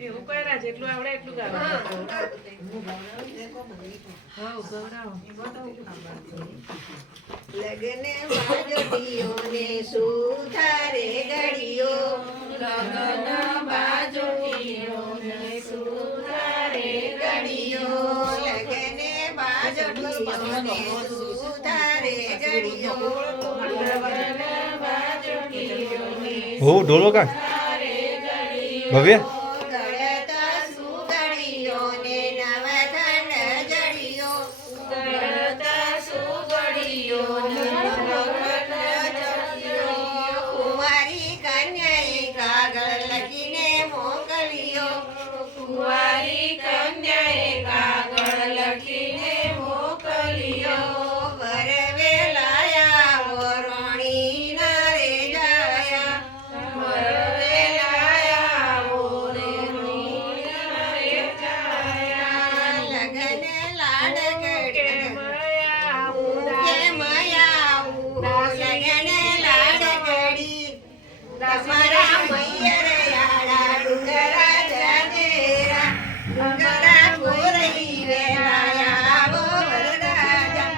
એવું કર્યા જેટલું આવડે એટલું લગને બાજોટીઓને સુધારે ગળીઓ લગન બાજોટીઓને સુધારે ગળીઓ લગને બાજોટીઓને સુધારે ગળીઓ हो ढोलो का भव्य ગળતા સુગડીઓને નવધન જડીઓ ગળતા સુગડીઓ કુંવારી કન્યાએ કાગળ લખીને મોકલ્યો કુંવારી કન્યાએ કાગળ લખીને મોકલ્યો વરવે લાયા વરણી ના રે જાયા વરવે લાયા ઓરે જાયા લગન લાડ કે ગડી મયા લગન લાડ ગડી તમારા મૈયર યાળા ડુંગરા જાજેરા ડુંગરા કોરઈ વેલાયા વો વરરાજા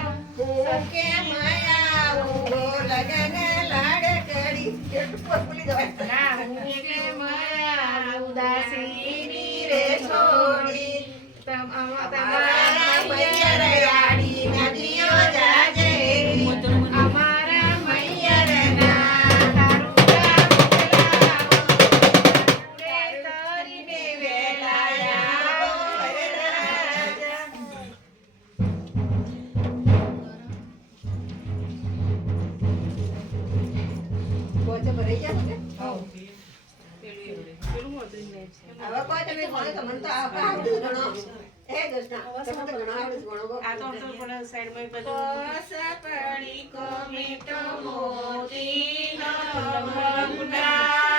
કે મયા લગન લાડ ગડી બોલી દો ઉદાસી રે છોડી તમારા મૈયર યાળી નદીઓ જાજે અમારા મૈયર ના તરીને વેલાયા વો વરરાજા કોચે ભરાઈ ગયા છે પેલું હતું ને હવે કોઈ તમે ભણો તો મને તો આવડતું ઘણો એ દોસ્તા તમે તો ઘણો આવડતું ભણો આ તો પણ સાઈડમાં બધું પડી કો મીઠો મોતી નો